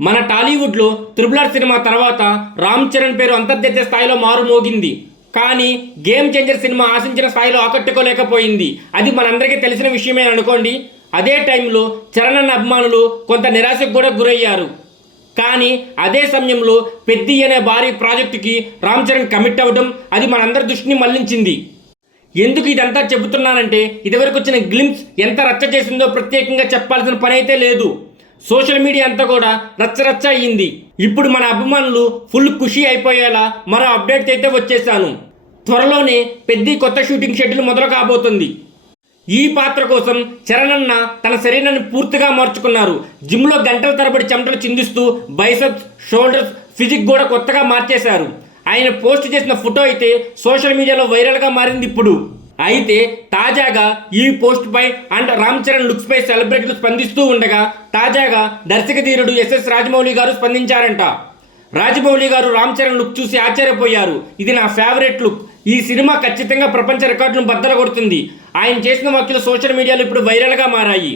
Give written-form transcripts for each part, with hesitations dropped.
మన టాలీవుడ్లో triple cinema తర్వాత రామ్ చరణ్ పేరు అంతర్జాతీయ స్థాయిలో మారుమోగింది. కానీ గేమ్ చేంజర్ సినిమా ఆశించిన స్థాయిలో ఆకట్టుకోలేకపోయింది. అది మనందరికీ తెలిసిన విషయమే అనుకోండి. అదే టైంలో చరణ్ అన్న అభిమానులు కొంత నిరాశకు కూడా గురయ్యారు. కానీ అదే సమయంలో పెద్ది అనే భారీ ప్రాజెక్టుకి రామ్ చరణ్ కమిట్ అవ్వడం అది మనందరి దృష్టిని మళ్లించింది. ఎందుకు ఇదంతా చెబుతున్నానంటే ఇదివరకు వచ్చిన గ్లింప్స్ ఎంత రచ్చ చేసిందో ప్రత్యేకంగా చెప్పాల్సిన పని అయితే లేదు. సోషల్ మీడియా అంతా కూడా రచ్చరచ్చ అయ్యింది. ఇప్పుడు మన అభిమానులు ఫుల్ ఖుషి అయిపోయేలా మరో అప్డేట్ అయితే వచ్చేసాను. త్వరలోనే పెద్ద కొత్త షూటింగ్ షెడ్యూల్ మొదలు కాబోతుంది. ఈ పాత్ర కోసం చరణ్ అన్న తన శరీరాన్ని పూర్తిగా మార్చుకున్నారు. జిమ్లో గంటల తరబడి చెమటలు చిందిస్తూ బైసెప్స్, షోల్డర్స్, ఫిజిక్ కూడా కొత్తగా మార్చేశారు. ఆయన పోస్ట్ చేసిన ఫోటో అయితే సోషల్ మీడియాలో వైరల్గా మారింది ఇప్పుడు. అయితే తాజాగా ఈ పోస్ట్ పై అండ్ రామ్ చరణ్ లుక్స్ పై సెలబ్రిటీలు స్పందిస్తూ ఉండగా తాజాగా దర్శక ధీరుడు ఎస్ఎస్ రాజమౌళి గారు స్పందించారంట. రాజమౌళి గారు రామ్ చరణ్ లుక్ చూసి ఆశ్చర్యపోయారు. ఇది నా ఫేవరెట్ లుక్. ఈ సినిమా ఖచ్చితంగా ప్రపంచ రికార్డులను బద్దలు కొడుతుంది. ఆయన చేసిన వ్యాఖ్యలు సోషల్ మీడియాలో ఇప్పుడు వైరల్గా మారాయి.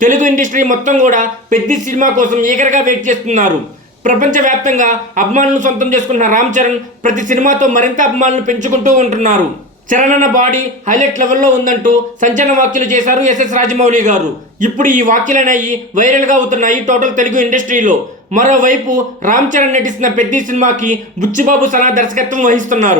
తెలుగు ఇండస్ట్రీ మొత్తం కూడా పెద్ద సినిమా కోసం ఈగర్గా వెయిట్ చేస్తున్నారు. ప్రపంచవ్యాప్తంగా అభిమానులను సొంతం చేసుకున్న రామ్ చరణ్ ప్రతి సినిమాతో మరింత అభిమానులు పెంచుకుంటూ ఉంటున్నారు. చరణ్ అన్న బాడీ హైలైట్ లెవెల్లో ఉందంటూ సంచలన వ్యాఖ్యలు చేశారు ఎస్ఎస్ రాజమౌళి గారు. ఇప్పుడు ఈ వ్యాఖ్యలు అనేవి వైరల్గా అవుతున్నాయి టోటల్ తెలుగు ఇండస్ట్రీలో. మరోవైపు రామ్ చరణ్ నటిస్తున్న పెద్ద సినిమాకి బుచ్చిబాబు సనా దర్శకత్వం వహిస్తున్నారు.